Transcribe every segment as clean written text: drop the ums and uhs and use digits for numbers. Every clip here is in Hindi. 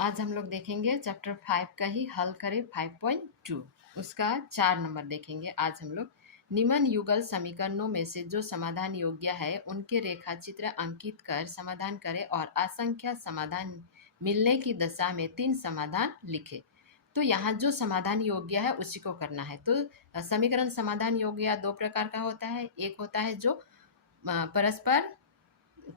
आज हम लोग देखेंगे चैप्टर 5 का ही हल करें 5.2 उसका 4 नंबर देखेंगे। आज हम लोग निम्न युगल समीकरणों में से जो समाधान योग्य है उनके रेखा चित्र अंकित कर समाधान करें और असंख्य समाधान मिलने की दशा में 3 समाधान लिखे। तो यहाँ जो समाधान योग्य है उसी को करना है। तो समीकरण समाधान योग्य 2 प्रकार का होता है। एक होता है जो परस्पर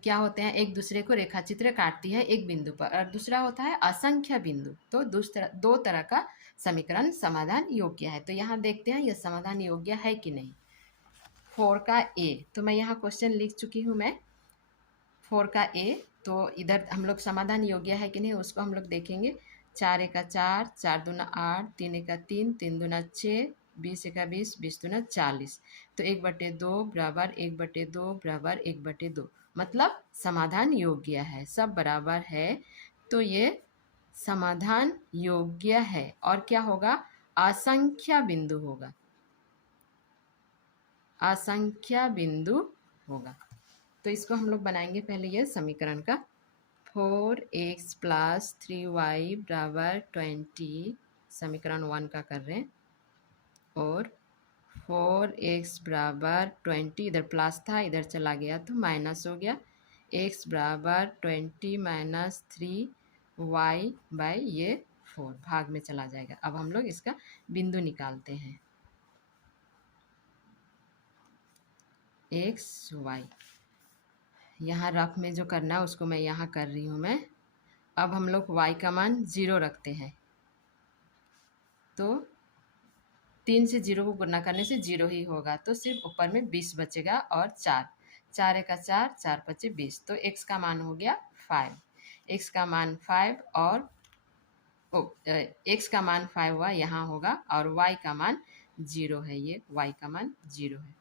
क्या होते हैं, एक दूसरे को रेखा चित्र काटती है एक बिंदु पर, और दूसरा होता है असंख्य बिंदु। तो दूसरा 2 तरह का समीकरण समाधान योग्य है। तो यहाँ देखते हैं यह समाधान योग्य है कि नहीं। 4 का ए, तो मैं यहाँ क्वेश्चन लिख चुकी हूँ मैं 4 का ए। तो इधर हम लोग समाधान योग्य है कि नहीं उसको हम लोग देखेंगे। 4 एका 4, 4 दूना 8, 3 एका 3, 3 दूना 6, 20 एका 20, 20 दूना 40। तो 1/2 बराबर 1/2 बराबर 1/2, मतलब समाधान योग्य है, सब बराबर है। तो ये समाधान योग्य है। और क्या होगा, असंख्य बिंदु होगा, असंख्य बिंदु होगा। तो इसको हम लोग बनाएंगे पहले ये समीकरण का। 4x + 3y बराबर 20, समीकरण 1 का कर रहे हैं। और 4x बराबर 20, इधर प्लस था इधर चला गया तो माइनस हो गया। x बराबर 20 - 3y बाय ये 4 भाग में चला जाएगा। अब हम लोग इसका बिंदु निकालते हैं। x y यहाँ रफ में जो करना है उसको मैं यहाँ कर रही हूँ मैं। अब हम लोग y का मान 0 रखते हैं। तो 3 से 0 को गुणा करने से 0 ही होगा, तो सिर्फ ऊपर में 20 बचेगा और 4, 4 एका 4, 4 पचे 20। तो x का मान हो गया 5, x का मान 5 और x का मान 5 हुआ यहाँ होगा, और y का मान 0 है, ये y का मान 0 है।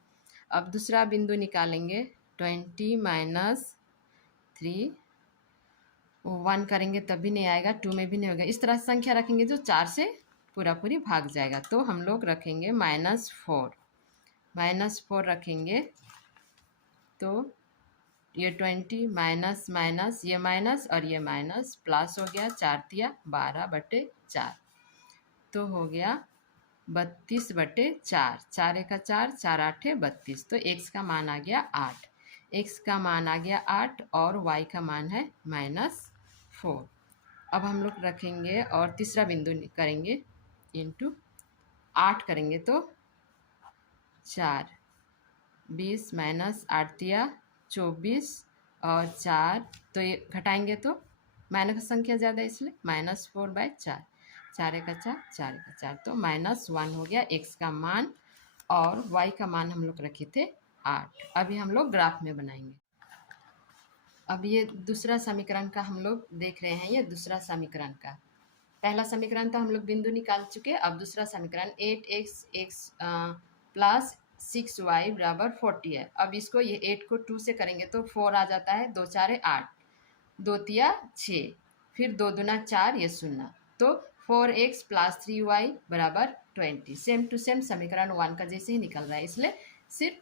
अब दूसरा बिंदु निकालेंगे। 20 - 3, 1 करेंगे तब भी नहीं आएगा, 2 में भी नहीं होगा। इस तरह संख्या रखेंगे जो 4 से पूरा पूरी भाग जाएगा। तो हम लोग रखेंगे -4, -4 रखेंगे। तो ये 20 माइनस माइनस, ये माइनस और ये माइनस, प्लस हो गया 4 तिया 12/4, तो हो गया 32/4, 4 एका 4, 4 8 32। तो x का मान आ गया 8, x का मान आ गया 8 और y का मान है -4। अब हम लोग रखेंगे और तीसरा बिंदु करेंगे, इंटू 8 करेंगे तो 4, 20 - 8 तिया 24 और 4, तो ये घटाएंगे तो माइनस का संख्या ज़्यादा है इसलिए -4/4, 4 एका 4, 4 एका 4, तो -1 हो गया x का मान। और y का मान हम लोग रखे थे 8। अभी हम लोग ग्राफ में बनाएंगे। अब ये दूसरा समीकरण का हम लोग देख रहे हैं, ये दूसरा समीकरण का। पहला समीकरण तो हम लोग बिंदु निकाल चुके। अब दूसरा समीकरण 8x + 6y बराबर 40 है। अब इसको ये 8 को 2 से करेंगे तो 4 आ जाता है, 2 4 8, 2 तिया 6, फिर 2 दूना 4, ये 0। तो 4x + 3y बराबर 20, सेम टू सेम समीकरण 1 का जैसे ही निकल रहा है, इसलिए सिर्फ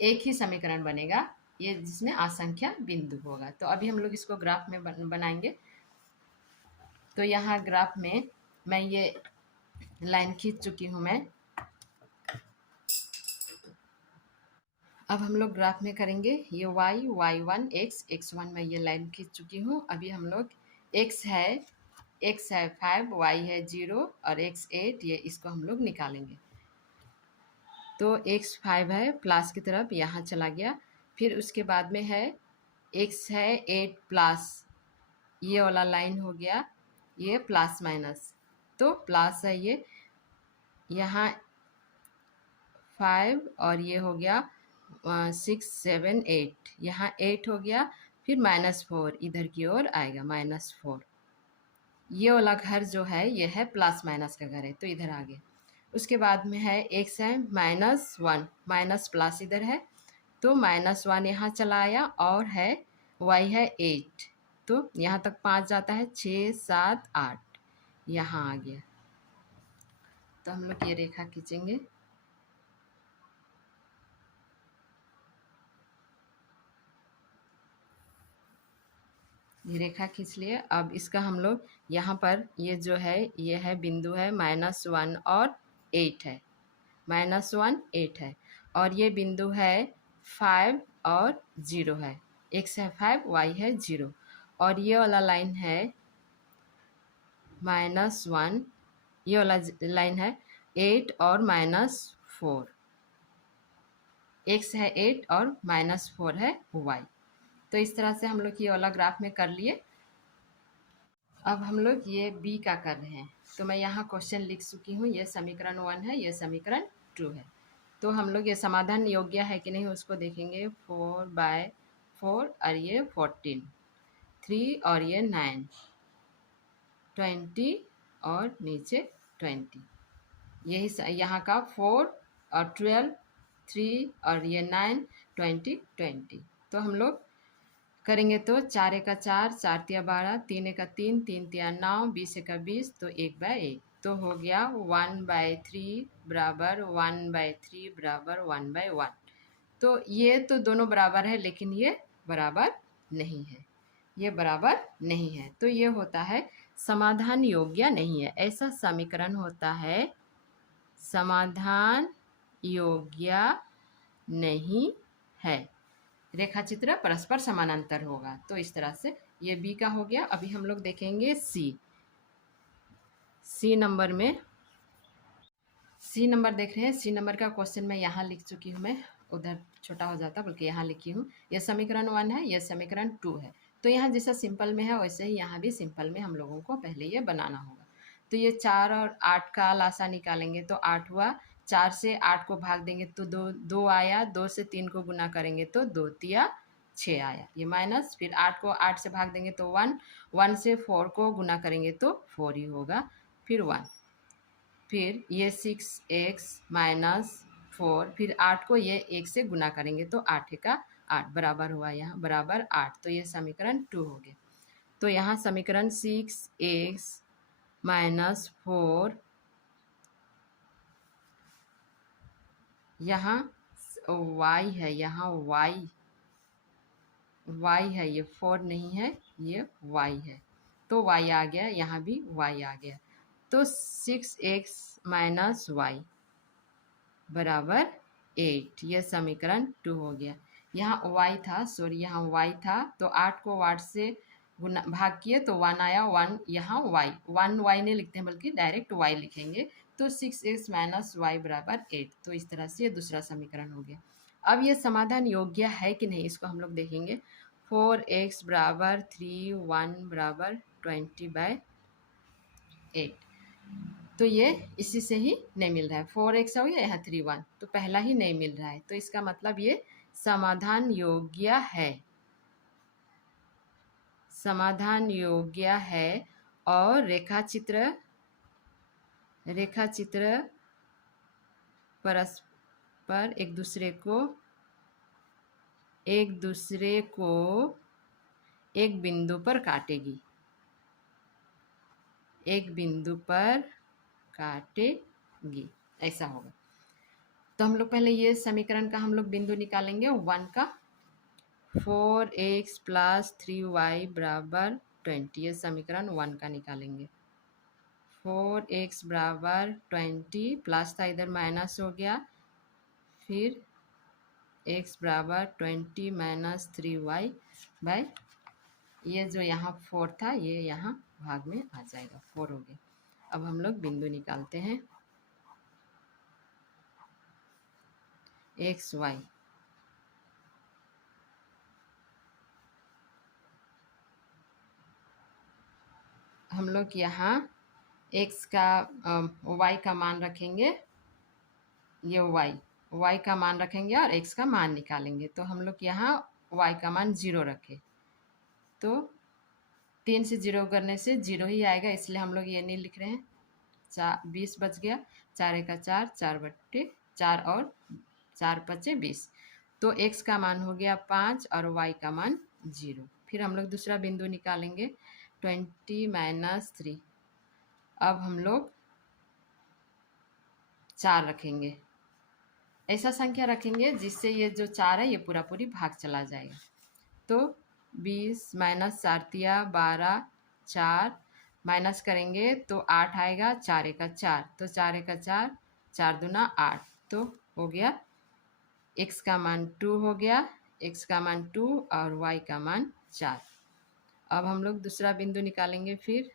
एक ही समीकरण बनेगा ये जिसमें असंख्य बिंदु होगा। तो अभी हम लोग इसको ग्राफ में बनाएंगे। तो यहाँ ग्राफ में मैं ये लाइन खींच चुकी हूँ मैं। अब हम लोग ग्राफ में करेंगे ये y, y1, x, x1 में ये लाइन खींच चुकी हूँ। अभी हम लोग x है 5, y है 0 और x 8, ये इसको हम लोग निकालेंगे। तो x 5 है प्लस की तरफ यहाँ चला गया, फिर उसके बाद में है x है 8 प्लस, ये वाला लाइन हो गया ये प्लस माइनस, तो प्लस है ये यहाँ 5 और ये हो गया 6 7 8, यहाँ 8 हो गया, फिर -4 इधर की ओर आएगा -4। ये वाला घर जो है ये है प्लस माइनस का घर है, तो इधर आ गया। उसके बाद में है x है -1, माइनस प्लस इधर है तो -1 यहाँ चला आया, और है y है 8, तो यहाँ तक 5 जाता है, 6 7 8 यहाँ आ गया। तो हम लोग ये रेखा खींचेंगे। ये रेखा खींच लिए। अब इसका हम लोग यहाँ पर ये जो है ये है बिंदु है -1 और 8 है, -1 8 है, और ये बिंदु है 5 और 0 है। x है 5, y है 0, और ये वाला लाइन है -1, ये वाला लाइन है 8 और -4, x है 8 और -4 है y। तो इस तरह से हम लोग ये वाला ग्राफ में कर लिए। अब हम लोग ये बी का कर रहे हैं, तो मैं यहाँ क्वेश्चन लिख चुकी हूँ। ये समीकरण 1 है, ये समीकरण 2 है। तो हम लोग ये समाधान योग्य है कि नहीं उसको देखेंगे। 4/4 और ये 14, 3 और ये 9, 20 और नीचे 20, यही यहाँ का 4 और 12, 3 और ये 9, 20, 20। तो हम लोग करेंगे तो 4 का 4, 4 तिया 12, 3 का 3, 3 तिया 9, 20 का 20, तो 1/1, तो हो गया 1/3 बराबर 1/3 बराबर 1/1। तो ये तो दोनों बराबर है, लेकिन ये बराबर नहीं है, ये बराबर नहीं है, तो ये होता है समाधान योग्य नहीं है। ऐसा समीकरण होता है समाधान योग्य नहीं है। रेखाचित्र परस्पर समानांतर होगा। तो इस तरह से ये बी का हो गया। अभी हम लोग देखेंगे सी नंबर में, सी नंबर देख रहे हैं। सी नंबर का क्वेश्चन मैं यहाँ लिख चुकी हूँ, मैं उधर छोटा हो जाता बल्कि यहाँ लिखी हूँ। ये समीकरण 1 है, ये समीकरण 2 है। तो यहाँ जैसा सिंपल में है वैसे ही यहाँ भी सिंपल में हम लोगों को पहले ये बनाना होगा। तो ये 4 और 8 का लासा निकालेंगे तो 8 हुआ, 4 से 8 को भाग देंगे तो 2 आया, 2 से 3 को गुना करेंगे तो 2 तिया 6 आया, ये माइनस, फिर 8 को 8 से भाग देंगे तो 1, 1 से 4 को गुना करेंगे तो 4 ही होगा, फिर 1, फिर ये 6x -4, फिर 8 को ये 1 से गुना करेंगे तो 8 का 8 बराबर हुआ, यहाँ बराबर 8। तो ये समीकरण 2 हो गया। तो यहाँ समीकरण 6x -4, यहाँ y है, यहाँ y है, ये 4 नहीं है, ये y है, तो y आ गया, यहाँ भी y आ गया। तो 6x -y बराबर 8, ये समीकरण 2 हो गया। यहाँ y था, सॉरी यहाँ y था, तो 8 को 8 से गुना भाग किए तो 1 आया, 1 यहाँ y, 1 y नहीं लिखते हैं बल्कि डायरेक्ट y लिखेंगे। तो 6x -y बराबर 8। तो इस तरह से ये दूसरा समीकरण हो गया। अब ये समाधान योग्य है कि नहीं इसको हम लोग देखेंगे। 4x बराबर 3, 1 बराबर 20/8, तो ये इसी से ही नहीं मिल रहा है। 4x हो गया, यहाँ 3 1, तो पहला ही नहीं मिल रहा है, तो इसका मतलब ये समाधान योग्य है, समाधान योग्य है। और रेखाचित्र परस्पर एक दूसरे को एक बिंदु पर काटेगी, एक बिंदु पर काटेगी, ऐसा होगा। तो हम लोग पहले ये समीकरण का हम लोग बिंदु निकालेंगे 1 का। 4x + 3y बराबर 20, ये समीकरण 1 का निकालेंगे। 4x बराबर 20, प्लस था इधर माइनस हो गया, फिर x बराबर 20 - 3y बाय, ये जो यहाँ 4 था ये यहाँ भाग में आ जाएगा, 4 हो गया। अब हम लोग बिंदु निकालते हैं x y। हम लोग यहाँ x का y का मान रखेंगे, ये y का मान रखेंगे और x का मान निकालेंगे। तो हम लोग यहाँ y का मान 0 रखे, तो 3 से 0 करने से 0 ही आएगा, इसलिए हम लोग ये नहीं लिख रहे हैं। 20 बच गया, 4 का 4, 4/4 और 4 × 20, तो x का मान हो गया 5 और y का मान 0। फिर हम लोग दूसरा बिंदु निकालेंगे 20 - 3। अब हम लोग 4 रखेंगे, ऐसा संख्या रखेंगे जिससे ये जो 4 है ये पूरा पूरी भाग चला जाएगा। तो 20 माइनस 4 तिया 12, 4 माइनस करेंगे तो 8 आएगा, 4 एका 4, तो 4 एका 4, 4 दूना 8, तो हो गया x का मान 2 हो गया, x का मान 2 और y का मान 4। अब हम लोग दूसरा बिंदु निकालेंगे। फिर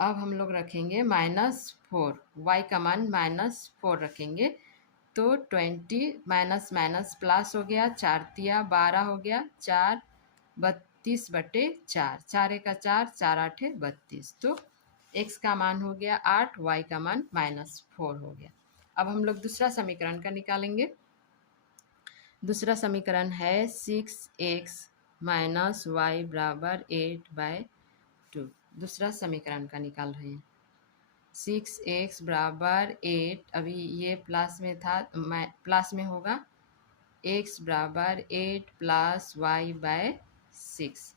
अब हम लोग रखेंगे -4, y का मान -4 रखेंगे, तो 20 माइनस माइनस प्लस हो गया, 4 तिया 12 हो गया, 4 32/4, 4 एका 4, 4 आठे 32, तो x का मान हो गया 8, y का मान -4 हो गया। अब हम लोग दूसरा समीकरण का निकालेंगे। दूसरा समीकरण है 6x माइनस वाई बराबर 8/2। दूसरा समीकरण का निकाल रहे हैं। 6x बराबर 8, अभी ये प्लस में था, प्लस में होगा, x बराबर 8 प्लस y/6।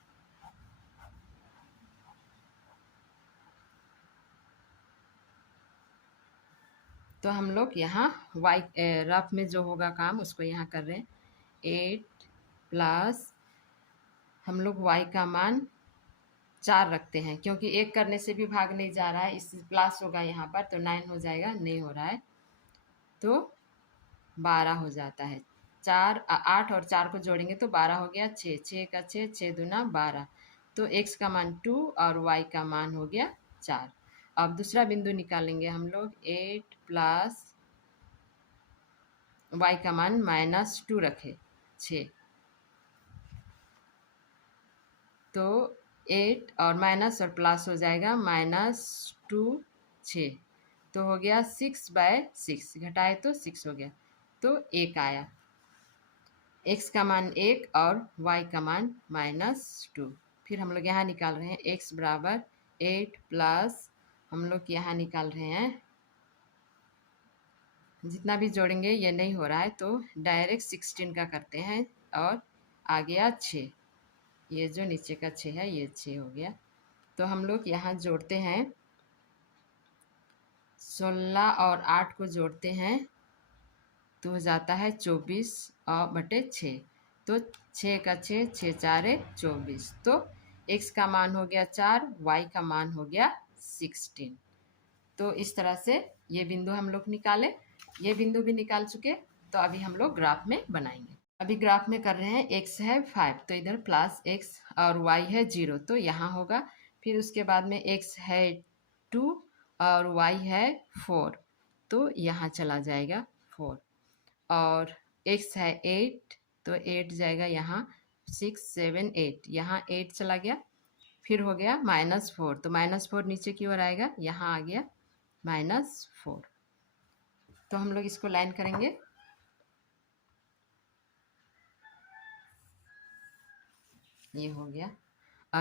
तो हम लोग यहाँ y रफ में जो होगा काम उसको यहाँ कर रहे हैं। 8 प्लस हम लोग y का मान 4 रखते हैं, क्योंकि एक करने से भी भाग नहीं जा रहा है, इस प्लस होगा यहाँ पर, तो 9 हो जाएगा, नहीं हो रहा है तो 12 हो जाता है। 8 और 4 को जोड़ेंगे तो 12 हो गया, 6, 6 का 6, 6 दूना 12, तो x का मान 2 और y का मान हो गया 4। अब दूसरा बिंदु निकालेंगे हम लोग। 8 प्लस y का मान -2 रखे, 6, तो 8 और माइनस और प्लस हो जाएगा, -2 6, तो हो गया 6/6, घटाए तो 6 हो गया, तो 1 आया। x का मान 1 और y का मान -2। फिर हम लोग यहाँ निकाल रहे हैं x बराबर 8 प्लस हम लोग यहाँ निकाल रहे हैं, जितना भी जोड़ेंगे ये नहीं हो रहा है तो डायरेक्ट 16 का करते हैं, और आ गया 6, ये जो नीचे का 6 है ये 6 हो गया। तो हम लोग यहाँ जोड़ते हैं, 16 और 8 को जोड़ते हैं तो हो जाता है 24/6, तो 6 का 6, 6 4 24, तो x का मान हो गया 4, y का मान हो गया 16। तो इस तरह से ये बिंदु हम लोग निकाले, ये बिंदु भी निकाल चुके। तो अभी हम लोग ग्राफ में बनाएंगे। अभी ग्राफ में कर रहे हैं, x है 5 तो इधर प्लस x, और y है 0 तो यहाँ होगा। फिर उसके बाद में x है 2 और y है 4 तो यहाँ चला जाएगा 4, और x है 8 तो 8 जाएगा यहाँ, 6 7 8, यहाँ 8 चला गया। फिर हो गया -4, तो -4 नीचे की ओर आएगा, यहाँ आ गया -4। तो हम लोग इसको लाइन करेंगे। ये हो गया।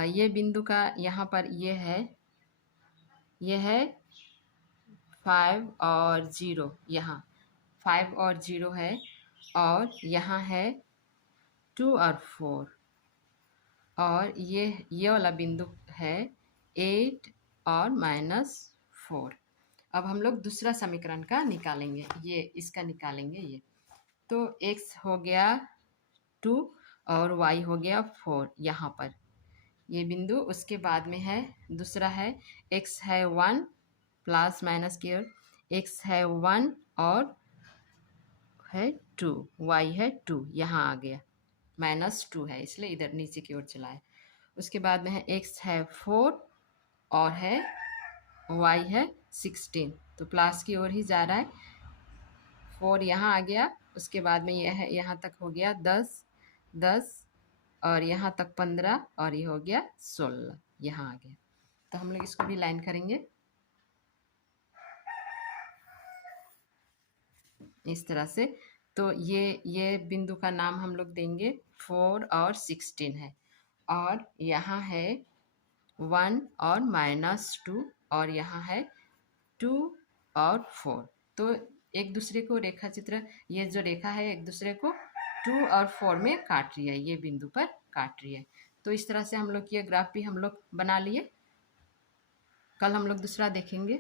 ये बिंदु का यहाँ पर ये है 5 और 0, यहाँ 5 और 0 है, और यहाँ है 2 और 4, और ये वाला बिंदु है 8 और -4। अब हम लोग दूसरा समीकरण का निकालेंगे, ये इसका निकालेंगे ये। तो x हो गया 2 और y हो गया 4 यहाँ पर, ये बिंदु। उसके बाद में है दूसरा है x है 1 प्लस माइनस की ओर, x है 1 और है 2, y है 2, यहाँ आ गया, -2 है इसलिए इधर नीचे की ओर चला है। उसके बाद में है x है 4 और है y है 16, तो प्लस की ओर ही जा रहा है, 4 यहाँ आ गया। उसके बाद में यह है, यहाँ तक हो गया 10 और यहाँ तक 15 और ये हो गया 16, यहाँ आ गया। तो हम लोग इसको भी लाइन करेंगे इस तरह से। तो ये बिंदु का नाम हम लोग देंगे 4 और 16 है, और यहाँ है 1 और -2, और यहाँ है 2 और 4। तो एक दूसरे को रेखा चित्र, ये जो रेखा है एक दूसरे को 2 और 4 में काट रही है, ये बिंदु पर काट रही है। तो इस तरह से हम लोग ये ग्राफ भी हम लोग बना लिए। कल हम लोग दूसरा देखेंगे।